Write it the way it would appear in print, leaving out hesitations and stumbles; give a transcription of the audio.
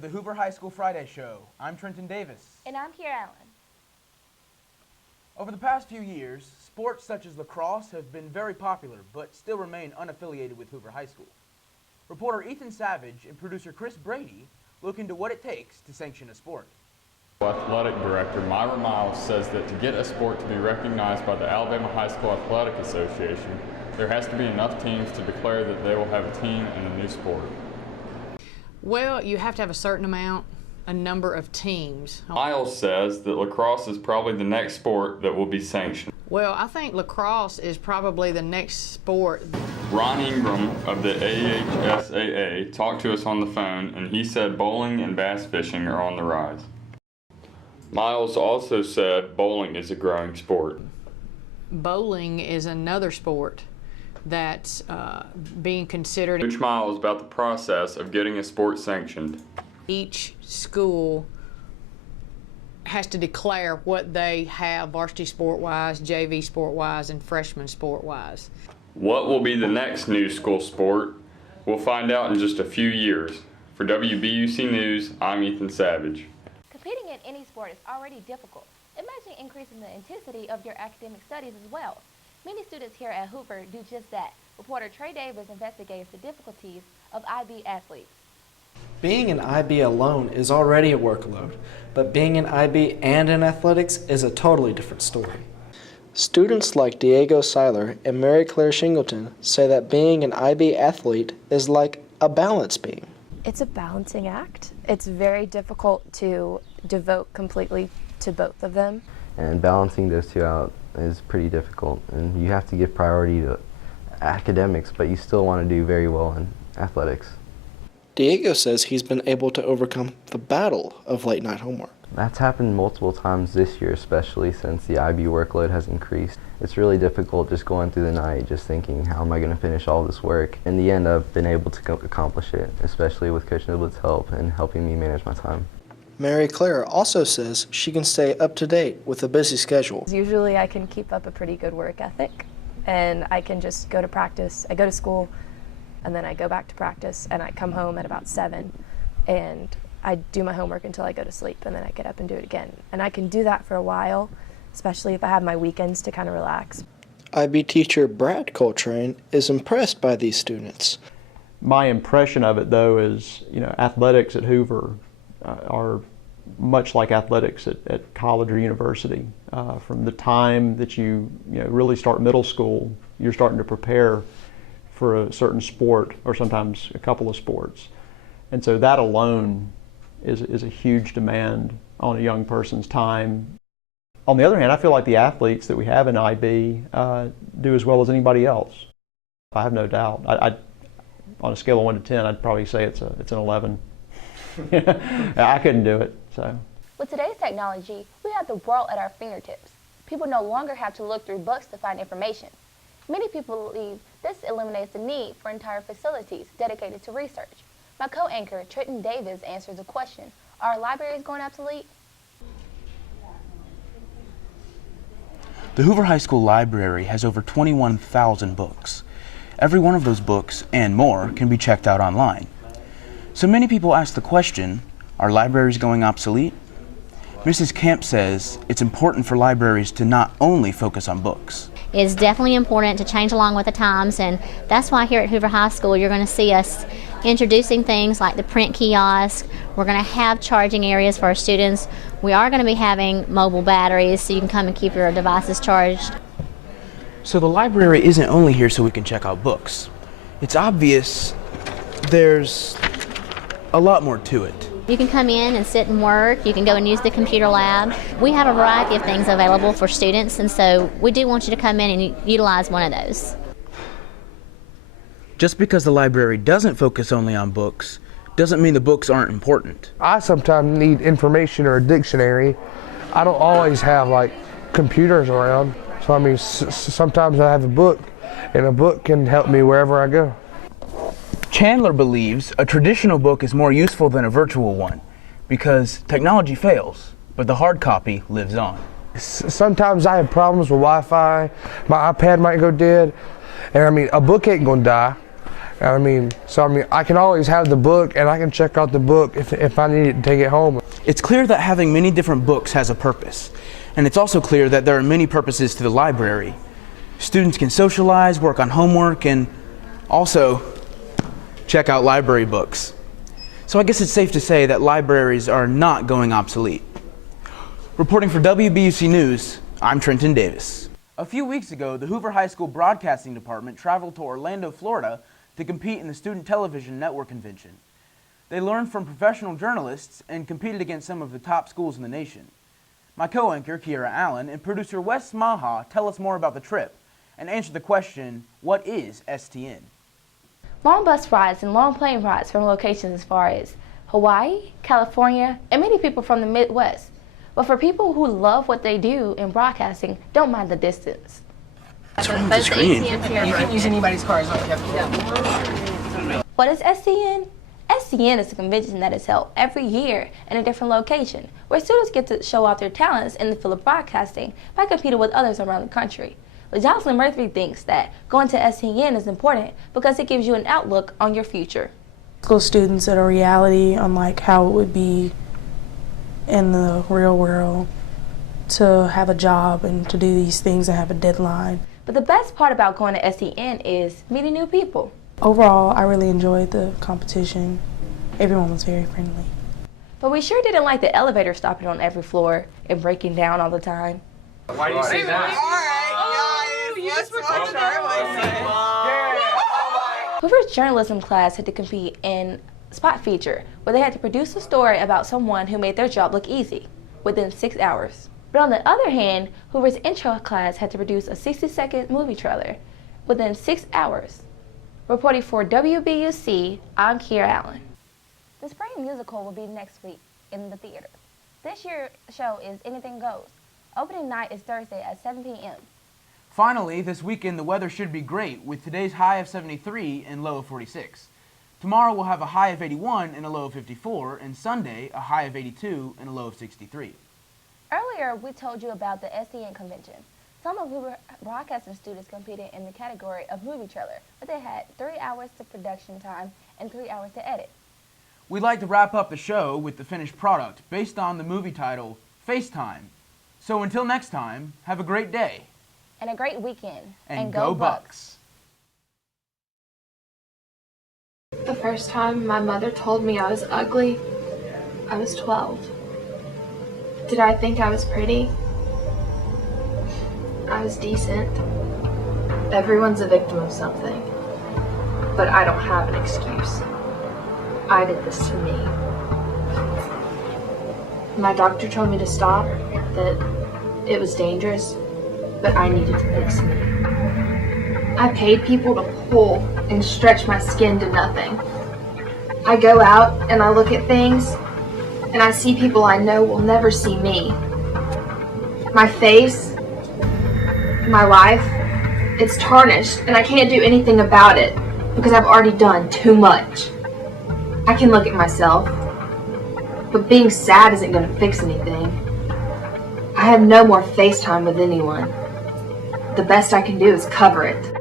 the Hoover High School Friday Show. I'm Trenton Davis. And I'm Kiara. Over the past few years, sports such as lacrosse have been very popular, but still remain unaffiliated with Hoover High School. Reporter Ethan Savage and producer Chris Brady look into what it takes to sanction a sport. Athletic Director Myra Miles says that to get a sport to be recognized by the Alabama High School Athletic Association, there has to be enough teams to declare that they will have a team in the new sport. Well, you have to have a number of teams. Miles says that lacrosse is probably the next sport that will be sanctioned. Well, I think lacrosse is probably the next sport. Ron Ingram of the AHSAA talked to us on the phone, and he said bowling and bass fishing are on the rise. Miles also said bowling is a growing sport. Bowling is another sport that's being considered. Coach Miles about the process of getting a sport sanctioned. Each school has to declare what they have varsity sport-wise, JV sport-wise, and freshman sport-wise. What will be the next new school sport? We'll find out in just a few years. For WBUC News, I'm Ethan Savage. Competing in any sport is already difficult. Imagine increasing the intensity of your academic studies as well. Many students here at Hoover do just that. Reporter Tre Davis investigates the difficulties of IB athletes. Being an IB alone is already a workload, but being an IB and in athletics is a totally different story. Students like Diego Seiler and Mary Claire Shingleton say that being an IB athlete is like a balance beam. It's a balancing act. It's very difficult to devote completely to both of them. And balancing those two out is pretty difficult, and you have to give priority to academics, but you still want to do very well in athletics. Diego says he's been able to overcome the battle of late night homework. That's happened multiple times this year, especially since the IB workload has increased. It's really difficult just going through the night, just thinking, how am I going to finish all this work? In the end, I've been able to accomplish it, especially with Coach Niblett's help and helping me manage my time. Mary Claire also says she can stay up to date with a busy schedule. Usually I can keep up a pretty good work ethic, and I can just go to practice. I go to school, and then I go back to practice, and I come home at about 7, and I do my homework until I go to sleep, and then I get up and do it again. And I can do that for a while, especially if I have my weekends to kind of relax. IB teacher Brad Coltrane is impressed by these students. My impression of it, though, is athletics at Hoover are much like athletics at college or university. From the time that you really start middle school, you're starting to prepare for a certain sport or sometimes a couple of sports. And so that alone is a huge demand on a young person's time. On the other hand, I feel like the athletes that we have in IB do as well as anybody else. I have no doubt. On a scale of 1 to 10, I'd probably say it's an 11. I couldn't do it. So. With today's technology, we have the world at our fingertips. People no longer have to look through books to find information. Many people believe this eliminates the need for entire facilities dedicated to research. My co-anchor, Tre Davis, answers the question, are libraries going obsolete? The Hoover High School Library has over 21,000 books. Every one of those books and more can be checked out online. So many people ask the question, are libraries going obsolete? Mrs. Kemp says it's important for libraries to not only focus on books. It's definitely important to change along with the times, and that's why here at Hoover High School you're going to see us introducing things like the print kiosk. We're going to have charging areas for our students. We are going to be having mobile batteries so you can come and keep your devices charged. So the library isn't only here so we can check out books. It's obvious there's a lot more to it. You can come in and sit and work. You can go and use the computer lab. We have a variety of things available for students, and so we do want you to come in and utilize one of those. Just because the library doesn't focus only on books doesn't mean the books aren't important. I sometimes need information or a dictionary. I don't always have computers around, so sometimes I have a book, and a book can help me wherever I go. Chandler believes a traditional book is more useful than a virtual one because technology fails, but the hard copy lives on. Sometimes I have problems with Wi-Fi, my iPad might go dead, and a book ain't gonna die. I can always have the book and I can check out the book if I need it to take it home. It's clear that having many different books has a purpose, and it's also clear that there are many purposes to the library. Students can socialize, work on homework, and also check out library books. So I guess it's safe to say that libraries are not going obsolete. Reporting for WBUC News, I'm Tre Davis. A few weeks ago, the Hoover High School Broadcasting Department traveled to Orlando, Florida to compete in the Student Television Network Convention. They learned from professional journalists and competed against some of the top schools in the nation. My co-anchor, Kiara Allen, and producer Wes Smaha tell us more about the trip and answer the question, what is S.T.N? Long bus rides and long plane rides from locations as far as Hawaii, California, and many people from the Midwest. But for people who love what they do in broadcasting, don't mind the distance. But the screen. You can use anybody's car as long as you have. What is S.T.N? S.T.N is a convention that is held every year in a different location, where students get to show off their talents in the field of broadcasting by competing with others around the country. But Jocelyn Murphy thinks that going to S.T.N is important because it gives you an outlook on your future. School students at a reality on like how it would be in the real world to have a job and to do these things and have a deadline. But the best part about going to S.T.N is meeting new people. Overall, I really enjoyed the competition. Everyone was very friendly. But we sure didn't like the elevator stopping on every floor and breaking down all the time. Why do you say that? All right, guys, let's put Hoover's journalism class had to compete in Spot Feature, where they had to produce a story about someone who made their job look easy within 6 hours. But on the other hand, Hoover's intro class had to produce a 60-second movie trailer within 6 hours. Reporting for WBUC, I'm Kiara Allen. The spring musical will be next week in the theater. This year's show is Anything Goes. Opening night is Thursday at 7 p.m. Finally, this weekend the weather should be great, with today's high of 73 and low of 46. Tomorrow we'll have a high of 81 and a low of 54, and Sunday a high of 82 and a low of 63. Earlier, we told you about the S.T.N convention. Some of Hoover broadcasting students competed in the category of movie trailer, but they had 3 hours to production time and 3 hours to edit. We'd like to wrap up the show with the finished product based on the movie title, FaceTime. So until next time, have a great day. And a great weekend. And go Bucks. The first time my mother told me I was ugly, I was 12. Did I think I was pretty? I was decent. Everyone's a victim of something, but I don't have an excuse. I did this to me. My doctor told me to stop, that it was dangerous, but I needed to fix me. I paid people to pull and stretch my skin to nothing. I go out and I look at things, and I see people I know will never see me. My face, my life, it's tarnished, and I can't do anything about it because I've already done too much. I can look at myself, but being sad isn't going to fix anything. I have no more FaceTime with anyone. The best I can do is cover it.